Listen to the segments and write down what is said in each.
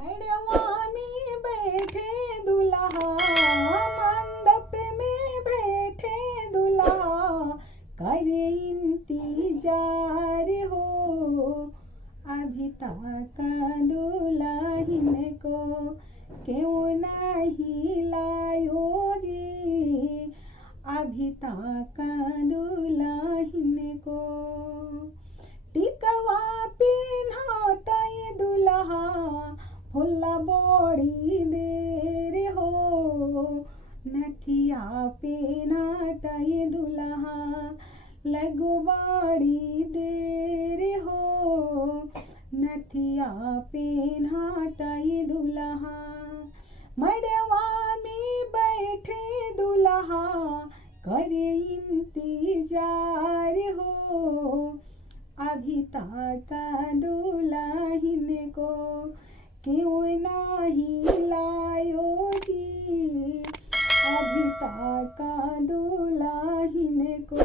मैडवा में बैठे दुल्हा, मंडप में बैठे दुल्हा, करे इंतजार हो, अभी तक दुल्हन को क्यों नहीं लायो जी, अभी तक दुल्हन को। टिकवा पिन्हत दुल्हा, फुल्ला बड़ी देर हो, नथिया पिन्हत दुल्हा, लगो बड़ी देर हो, नथिया पिन्हत दुल्हा। मड़वा में बैठे दुल्हा, करे इंतजार हो, अभी तक दुल्हन को क्यों नहीं लायो जी, अभी तक दुल्हन को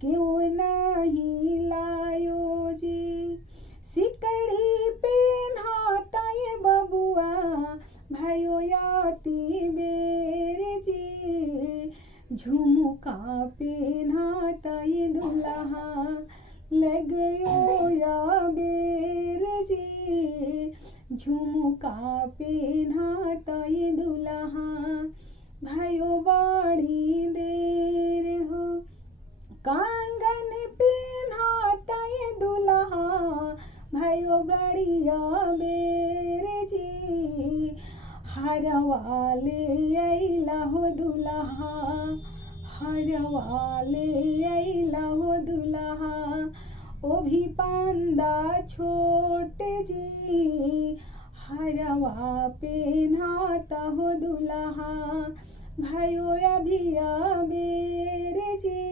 क्यों नहीं लायो जी। सिकड़ी पेन्हत बबुआ, भयो याती बेर जी, झुमका पेन्हत दुल्हा, लगयो या बेर जी, झुमका पेन्हत दुल्हा, भयो बड़ी देर हो। कंगन पेन्हत दुल्हा, भयो बढ़िया बेर जी, हरवा ले अइला हो दुल्हा, हरवा ले अइला हो दुल्हा, ओ भी पांदा छोट जी, हरवा पेन्हत हो दुल्हा, भयो अभी बेर जी,